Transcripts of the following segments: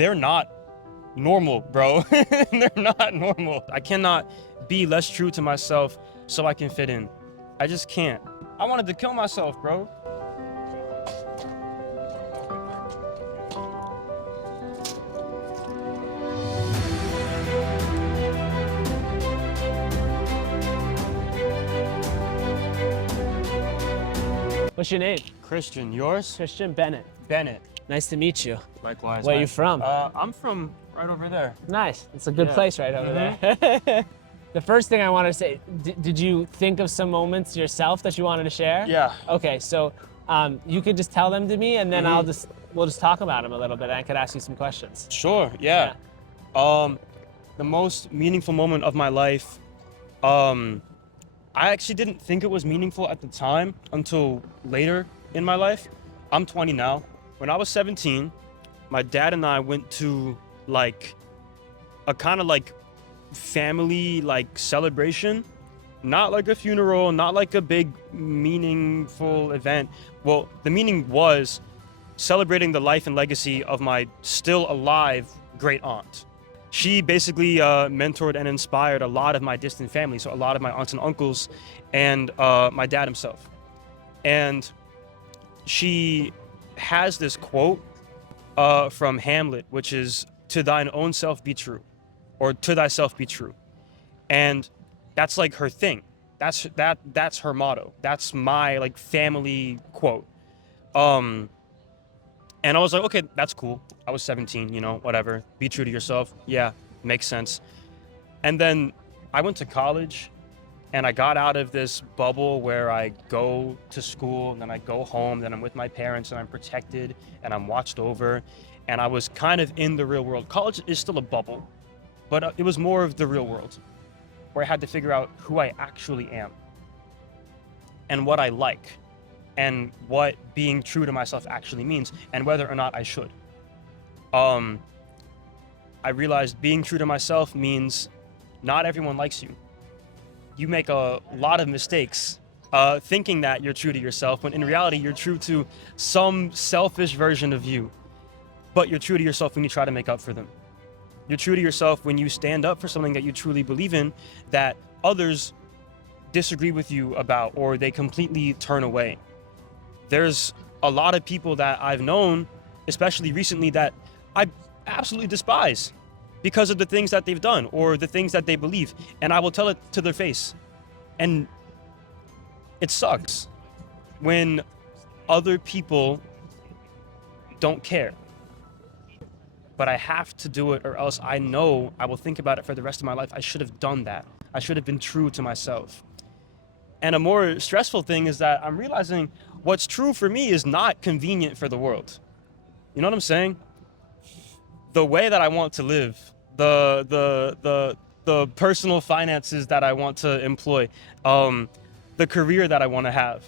they're not normal, bro. They're not normal. I cannot be less true to myself so I can fit in. I just can't. I wanted to kill myself, bro. What's your name? Christian, yours? Christian Bennett. Bennett. Nice to meet you. Likewise. Where are you from? I'm from right over there. Nice. It's a good Yeah. place right over there. The first thing I want to say, did you think of some moments yourself that you wanted to share? Yeah. Okay, so you could just tell them to me, and then we'll just talk about them a little bit. And I could ask you some questions. Sure, yeah. The most meaningful moment of my life, I actually didn't think it was meaningful at the time until later in my life. I'm 20 now. When I was 17, my dad and I went to like a kind of like family like celebration, not like a funeral, not like a big meaningful event. Well, the meaning was celebrating the life and legacy of my still alive great aunt. She basically mentored and inspired a lot of my distant family, so a lot of my aunts and uncles and my dad himself. And she has this quote from Hamlet, which is, "To thine own self be true," or "to thyself be true." And that's like her thing. That's her motto. That's my like family quote. And I was like, okay, that's cool. I was 17, whatever. Be true to yourself. Yeah, makes sense. And then I went to college and I got out of this bubble where I go to school and then I go home, then I'm with my parents and I'm protected and I'm watched over. And I was kind of in the real world. College is still a bubble, but it was more of the real world where I had to figure out who I actually am and what I like, and what being true to myself actually means, and whether or not I should. I realized being true to myself means not everyone likes you. You make a lot of mistakes thinking that you're true to yourself, when in reality you're true to some selfish version of you. But you're true to yourself when you try to make up for them. You're true to yourself when you stand up for something that you truly believe in, that others disagree with you about, or they completely turn away. There's a lot of people that I've known, especially recently, that I absolutely despise because of the things that they've done or the things that they believe. And I will tell it to their face. And it sucks when other people don't care. But I have to do it, or else I know I will think about it for the rest of my life. I should have done that. I should have been true to myself. And a more stressful thing is that I'm realizing what's true for me is not convenient for the world. You know what I'm saying? The way that I want to live, the personal finances that I want to employ, the career that I want to have,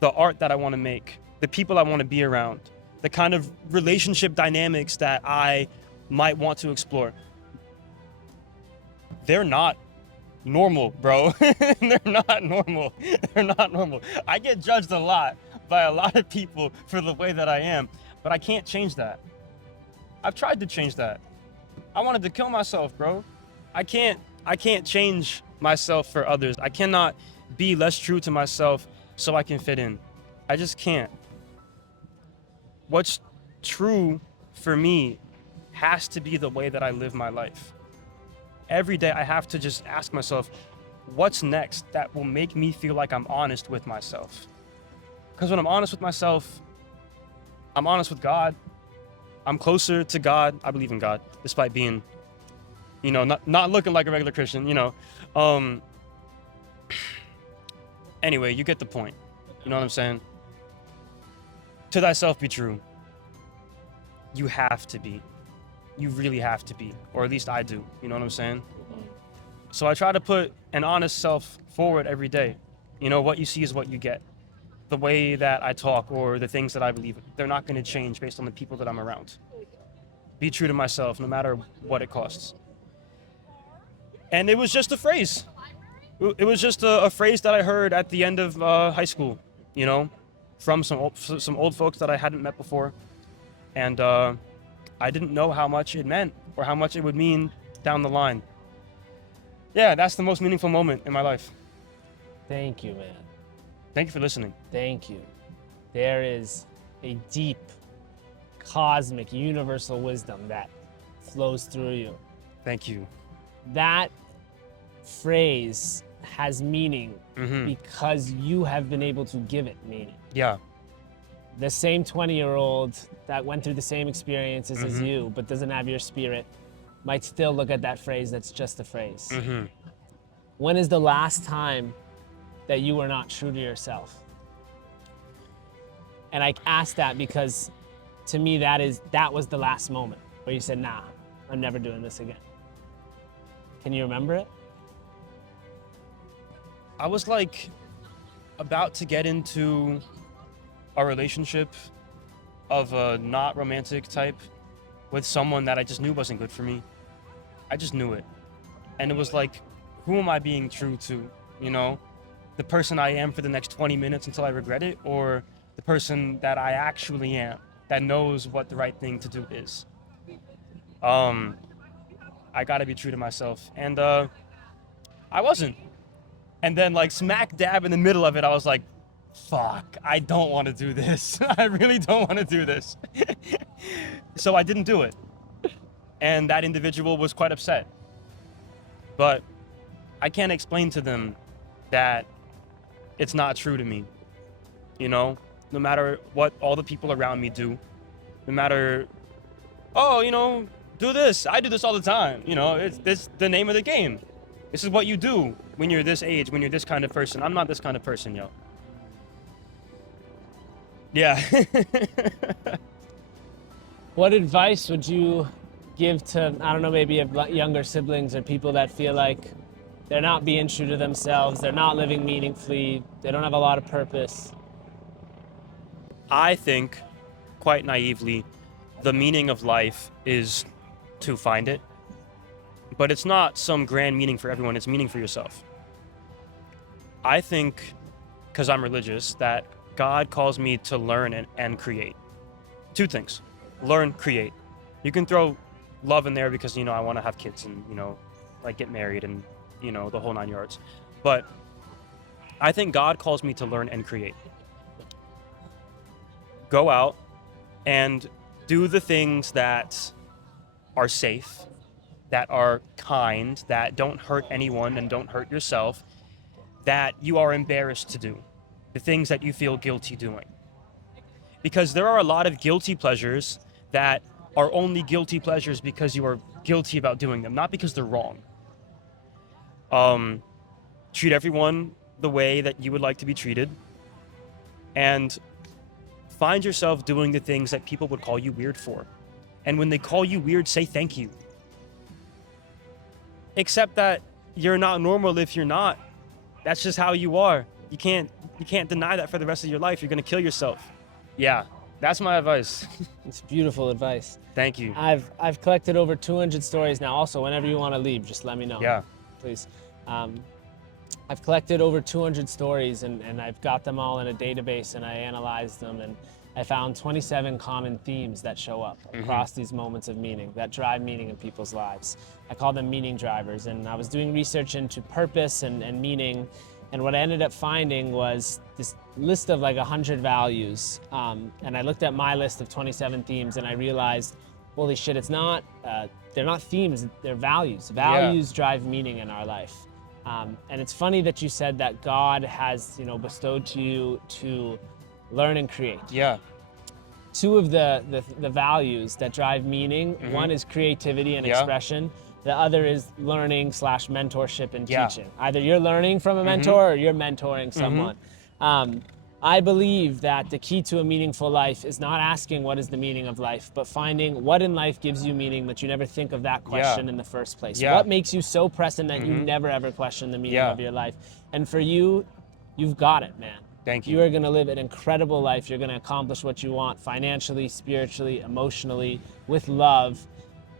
the art that I want to make, the people I want to be around, the kind of relationship dynamics that I might want to explore. They're not normal, bro. They're not normal. They're not normal. I get judged a lot by a lot of people for the way that I am, but I can't change that. I've tried to change that. I wanted to kill myself, bro. I can't change myself for others. I cannot be less true to myself so I can fit in. I just can't. What's true for me has to be the way that I live my life. Every day I have to just ask myself, what's next that will make me feel like I'm honest with myself? Because when I'm honest with myself, I'm honest with God. I'm closer to God. I believe in God, despite being, not looking like a regular Christian, Anyway, you get the point. You know what I'm saying? To thyself be true. You have to be. You really have to be, or at least I do. You know what I'm saying? So I try to put an honest self forward every day. What you see is what you get. The way that I talk or the things that I believe, they're not going to change based on the people that I'm around. Be true to myself, no matter what it costs. And it was just a phrase. It was just a phrase that I heard at the end of high school, from some old folks that I hadn't met before. And I didn't know how much it meant or how much it would mean down the line. Yeah, that's the most meaningful moment in my life. Thank you, man. Thank you for listening. Thank you. There is a deep, cosmic, universal wisdom that flows through you. Thank you. That phrase has meaning because you have been able to give it meaning. Yeah. The same 20-year-old that went through the same experiences as you, but doesn't have your spirit, might still look at that phrase that's just a phrase. When is the last time that you were not true to yourself? And I ask that because to me, that was the last moment where you said, nah, I'm never doing this again. Can you remember it? I was like about to get into a relationship of a not romantic type with someone that I just knew wasn't good for me. I just knew it. And it was like, who am I being true to? You know, the person I am for the next 20 minutes until I regret it, or the person that I actually am that knows what the right thing to do is. I gotta be true to myself. And I wasn't. And then like smack dab in the middle of it, I was like, fuck, I don't want to do this. I really don't want to do this. So I didn't do it. And that individual was quite upset. But I can't explain to them that it's not true to me. You know, no matter what all the people around me do, no matter, oh, you know, do this. I do this all the time. You know, it's the name of the game. This is what you do when you're this age, when you're this kind of person. I'm not this kind of person, yo. Yeah. What advice would you give to, I don't know, maybe younger siblings or people that feel like they're not being true to themselves, they're not living meaningfully, they don't have a lot of purpose? I think, quite naively, the meaning of life is to find it. But it's not some grand meaning for everyone, it's meaning for yourself. I think, because I'm religious, that God calls me to learn and create. Two things. Learn, create. You can throw love in there because, you know, I want to have kids and, you know, like get married and, you know, the whole 9 yards. But I think God calls me to learn and create. Go out and do the things that are safe, that are kind, that don't hurt anyone and don't hurt yourself, that you are embarrassed to do, the things that you feel guilty doing. Because there are a lot of guilty pleasures that are only guilty pleasures because you are guilty about doing them, not because they're wrong. Treat everyone the way that you would like to be treated, and find yourself doing the things that people would call you weird for. And when they call you weird, say thank you. Except that you're not normal if you're not. That's just how you are. You can't deny that for the rest of your life. You're gonna kill yourself. Yeah, that's my advice. It's beautiful advice. Thank you. I've collected over 200 stories now. Also, whenever you want to leave, just let me know. Yeah. Please. I've collected over 200 stories and I've got them all in a database and I analyzed them and I found 27 common themes that show up across these moments of meaning, that drive meaning in people's lives. I call them meaning drivers, and I was doing research into purpose and meaning, and what I ended up finding was this list of like 100 values, and I looked at my list of 27 themes and I realized, holy shit, it's not, they're not themes, they're values. Values drive meaning in our life. And it's funny that you said that God has, you know, bestowed to you to learn and create. Yeah. Two of the values that drive meaning, one is creativity and expression. The other is learning / mentorship and teaching. Either you're learning from a mentor or you're mentoring someone. I believe that the key to a meaningful life is not asking what is the meaning of life, but finding what in life gives you meaning that you never think of that question in the first place. What makes you so present that you never ever question the meaning of your life? And for you, you've got it, man. Thank you. You are gonna live an incredible life. You're gonna accomplish what you want financially, spiritually, emotionally, with love.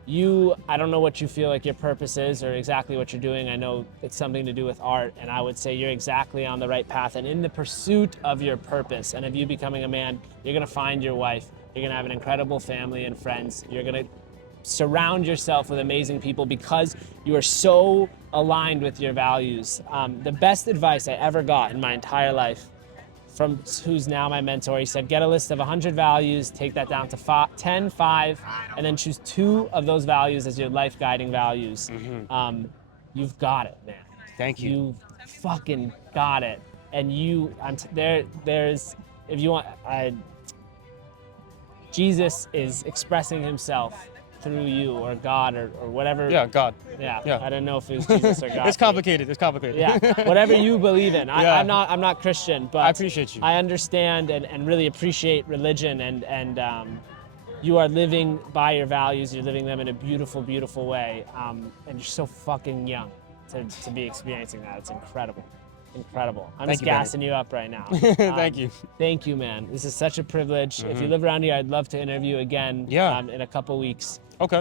I don't know what you feel like your purpose is or exactly what you're doing. I know it's something to do with art, and I would say you're exactly on the right path and in the pursuit of your purpose. And of you becoming a man, you're gonna find your wife. You're gonna have an incredible family and friends. You're gonna surround yourself with amazing people because you are so aligned with your values. The best advice I ever got in my entire life from who's now my mentor, he said, get a list of 100 values, take that down to 10, 5, and then choose 2 of those values as your life guiding values. You've got it, man. Thank you. You fucking got it. And there's, if you want, Jesus is expressing himself through you or God or whatever. Yeah, God. Yeah. Yeah. I don't know if it was Jesus or God. It's complicated. It's complicated. Yeah. Whatever you believe in. Yeah. I'm not Christian, but I appreciate you. I understand and really appreciate religion and you are living by your values. You're living them in a beautiful, beautiful way. And you're so fucking young to be experiencing that. It's incredible. Incredible. I'm Thank just you, Benny. gassing you up right now. Thank you. Thank you, man. This is such a privilege. If you live around here, I'd love to interview again Yeah. in a couple weeks. Okay.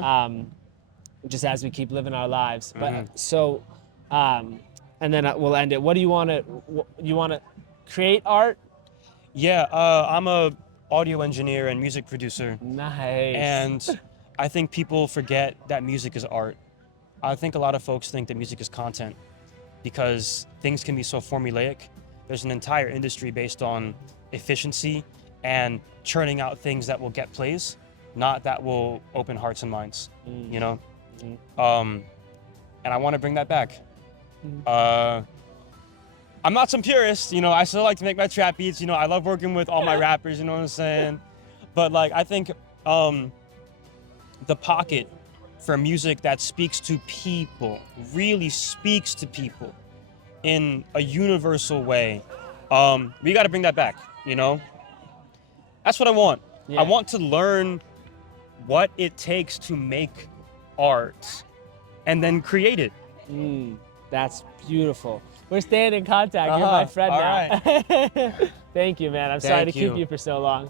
Just as we keep living our lives. But so, and then we'll end it. What do you want to create art? Yeah, I'm a audio engineer and music producer. Nice. And I think people forget that music is art. I think a lot of folks think that music is content because things can be so formulaic. There's an entire industry based on efficiency and churning out things that will get plays, not that will open hearts and minds, you know? And I want to bring that back. I'm not some purist, you know, I still like to make my trap beats, you know, I love working with all my rappers, you know what I'm saying? But like, I think the pocket for music that speaks to people, really speaks to people in a universal way, we got to bring that back, you know? That's what I want. Yeah. I want to learn what it takes to make art and then create it. That's beautiful. We're staying in contact. You're my friend All now. right. Thank you, man. I'm sorry to Thank you. keep you for so long.